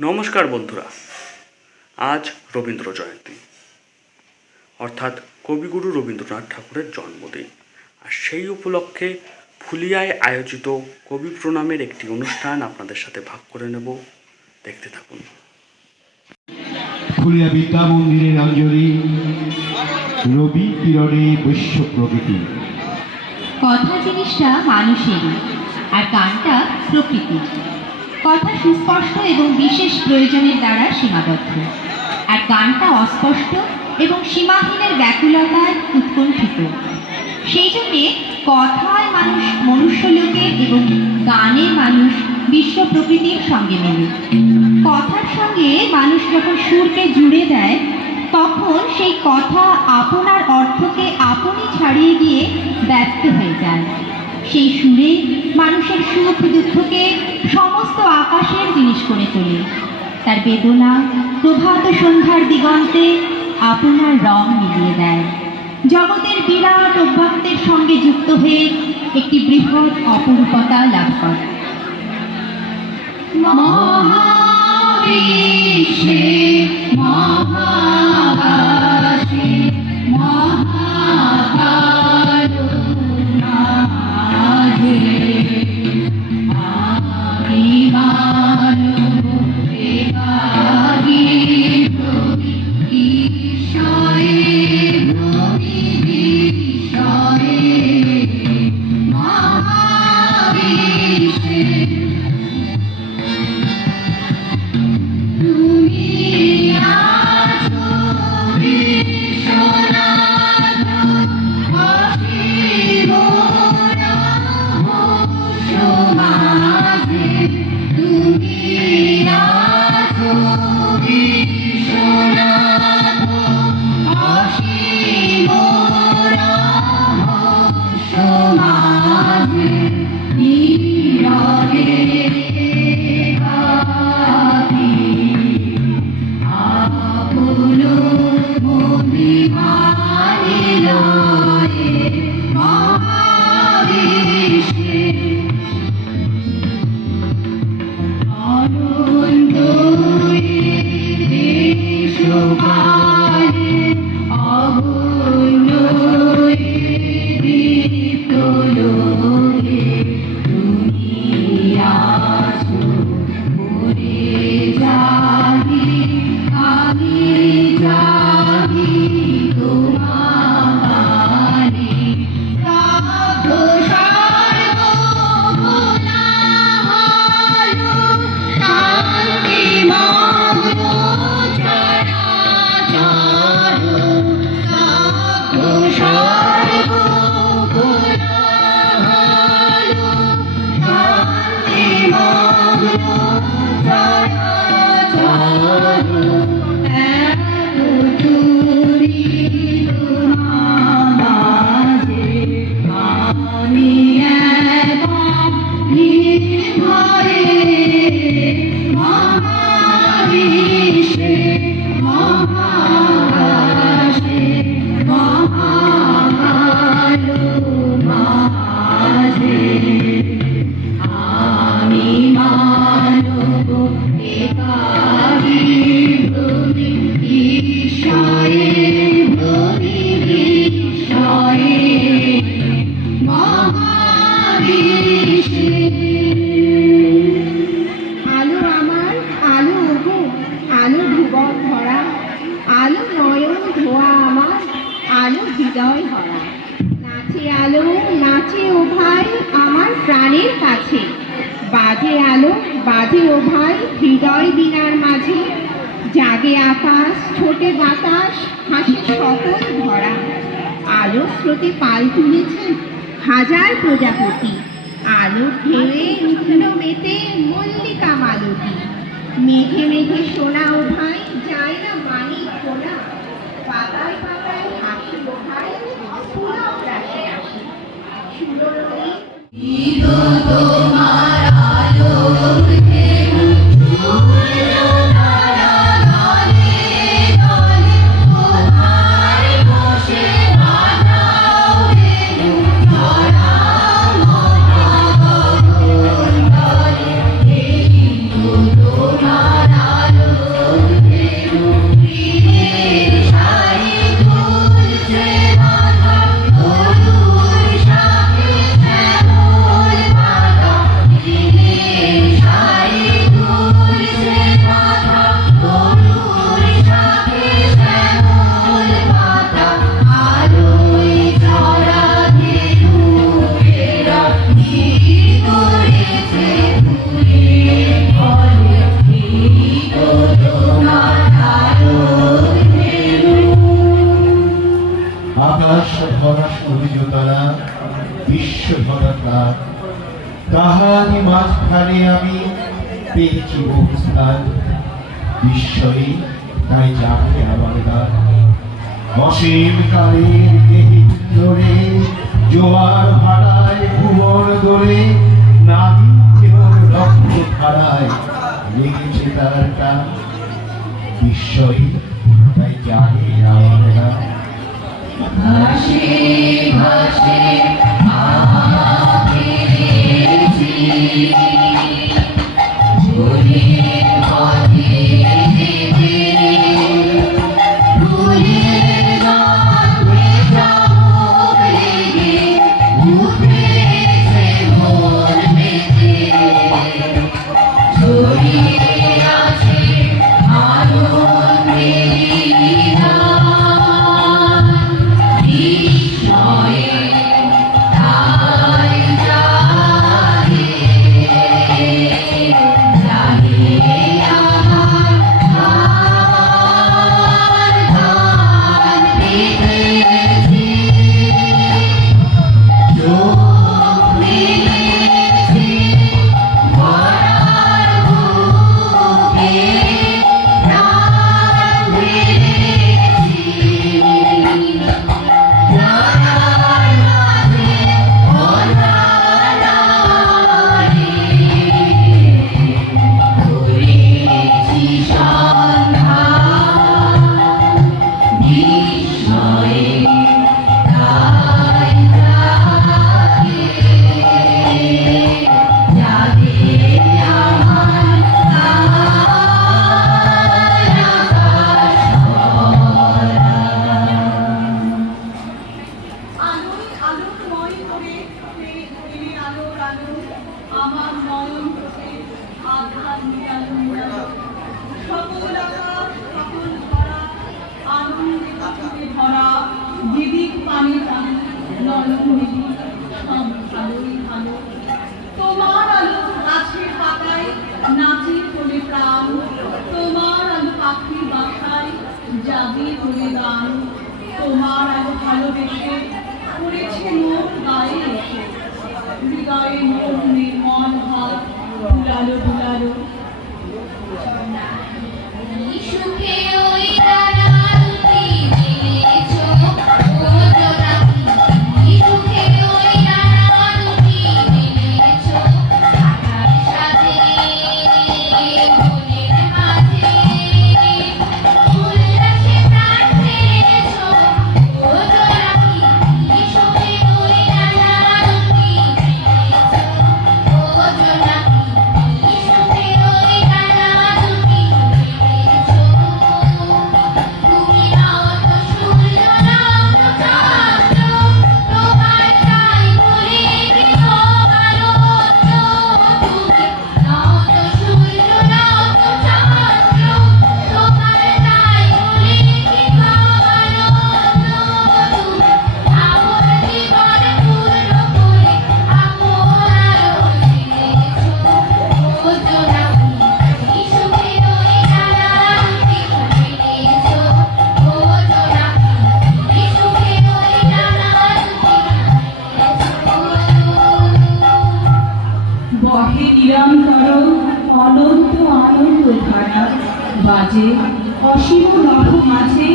নমস্কার বন্ধুরা আজ রবীন্দ্র জয়ন্তী। অর্থাৎ কবিগুরু রবীন্দ্রনাথ ঠাকুরের জন্মদিন। আর সেই উপলক্ষে ফুলিয়ায় আয়োজিত কবি প্রণামের একটি অনুষ্ঠান আপনাদের সাথে ভাগ করে নেব। দেখতে থাকুন। ফুলিয়া বিদ্যা মন্দিরের অঞ্জলি রবি কিরণে বৈশ্য প্রকৃতি। কথা জিনিসটা মানুষেরই আর গানটা প্রকৃতির। কথা সুস্পষ্ট এবং বিশেষ প্রয়োজনের দ্বারা সীমাবদ্ধ। আর গানটা অস্পষ্ট এবং সীমাহীনের ব্যাকুলতায় উৎকণ্ঠিত। সেই জন্যে কথায় মানুষ মনুষ্যলোকের এবং গানে মানুষ বিশ্ব প্রকৃতির সঙ্গে মেলে। কথার সঙ্গে মানুষ যখন সুরকে জুড়ে দেয়, তখন সেই কথা আপনার অর্থকে আপনি ছাড়িয়ে গিয়ে ব্যক্ত হয়ে যায়। সেই সুরে মানুষের সুখ দুঃখকে সমস্ত আকাশের জিনিস করে তোলে। তার বেদনা প্রভাত সন্ধ্যার দিগন্তে আপনার রং মিলিয়ে দেয়। জগতের বিরাট অভ্যাক্তের সঙ্গে যুক্ত হয়ে একটি বৃহৎ অপরূপতা লাভ করে। you. আলো আমার, আলো ওগো, আলো ভুবন ভরা আলো নয়ন ধোয়া আমার, আলো হৃদয় ভরা নাচে আলো, নাচে ও আমার প্রাণের কাছে। বাজে আলো, বাজে ও হৃদয় বিনার মাঝে। জাগে আকাশ, ছোটে বাতাস, হাসি সকল ভরা। আলো স্রোতে পাল তুলেছেন হাজার প্রজাপতি। আলো ঢেলে উঠল মেতে মল্লিকা মালতী। মেঘে মেঘে সোনা ও ভাই যায় না মানিক সোনা পাতায় পাতায় হাসি ভাই পেয়েছি অবস্থান বিস্ময়ী তাই জানে আমার গান অসীম কালের ধরে জোয়ার ভাড়ায় ভুবন দোলে নামি কেবল রক্ত ধারায় লেগেছে তার টান বিস্ময়ী তাই জানে আমার গান আলোয় তোমার আলো ভালোবেসে করেছে মোর গায়ে রেখে। হৃদয়ে মোর নির্মল হাত ভুলালো দুলালো মাঝে অসীম রহ মাঝে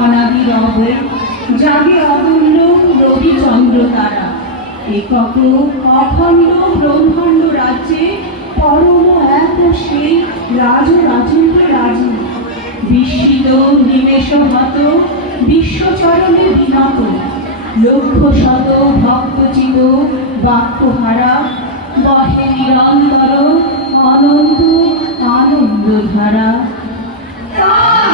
অনাদি রহ জাগে অমূল্য রবিচন্দ্র তারা। একক অখণ্ড ব্রহ্মাণ্ড রাজ্যে পরম এক সেই রাজ রাজেন্দ্র রাজু। বিস্মিত নিমেষহত বিশ্বচরণে বিনত। লক্ষ শত ভক্তচিত বাক্যহারা বহে নিরন্তর অনন্ত আনন্দধারা। God.